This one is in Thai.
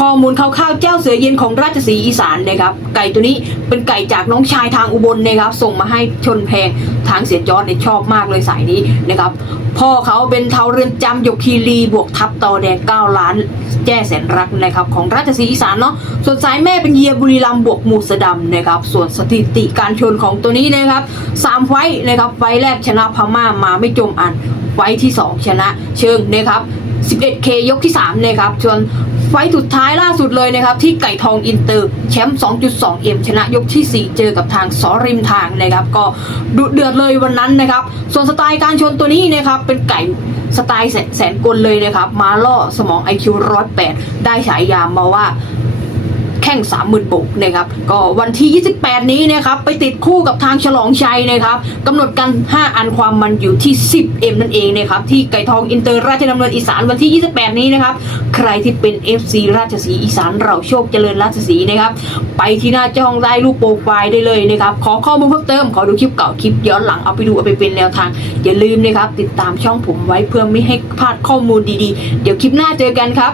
ข้อมูลคร่าวๆเจ้าเสือเย็นของราชสีอีสานนะครับ ไก่ตัวนี้เป็นไก่จากน้องชายทางอุบลนะครับ ส่งมาให้ชนแพงทางเสียจอดเนี่ยชอบมากเลยสายนี้นะครับ พ่อเขาเป็นเทาเรือนจำยกคีรีบวกทับตอแดง9ล้านแจ้แสนรักนะครับ ของราชสีอีสานเนาะส่วนสายแม่เป็นเยียบุรีรัมบวกมูสดำนะครับ ส่วนสถิติการชนของตัวนี้นะครับสามไฟนะครับไฟแรกชนะพม่ามาไม่จมอันไฟท์ที่ 2 ชนะเชิงนะครับ 11K ยกที่3นะครับส่วนไฟ ไฟสุดท้ายล่าสุดเลยนะครับ ที่ไก่ทองอินเตอร์แชมป์ 2.2 เอ็มชนะยกที่ 4 เจอกับทางสอริมทางนะครับ ก็ดุเดือดเลยวันนั้นนะครับ ส่วนสไตล์การชนตัวนี้นะครับ เป็นไก่สไตล์แสนกลเลยนะครับ มาล่อสมอง IQ 108 ได้ฉายามาว่า ข่งสามหมื่นบุกนะครับก็วันที่ 28 นี้นะครับไปติดคู่กับทางฉลองชัยนะครับกำหนดกัน 5 อันความมันอยู่ที่ 10M นั่นเองนะครับที่ไก่ทองอินเตอร์ราชดำเนินอีสานวันที่ 28 นี้นะครับใครที่เป็น FC ราชสีอีสานเราโชคเจริญราชสีนะครับไปที่หน้าจองได้รูปโปรไฟล์ได้เลยนะครับขอข้อมูลเพิ่มเติมขอดูคลิปเก่าคลิปย้อนหลังเอาไปดูเอาไปเป็นแนวทาง อย่าลืมนะครับติดตามช่องผมไว้เพื่อไม่ให้พลาดข้อมูลดีๆ เดี๋ยวคลิปหน้าเจอกันครับ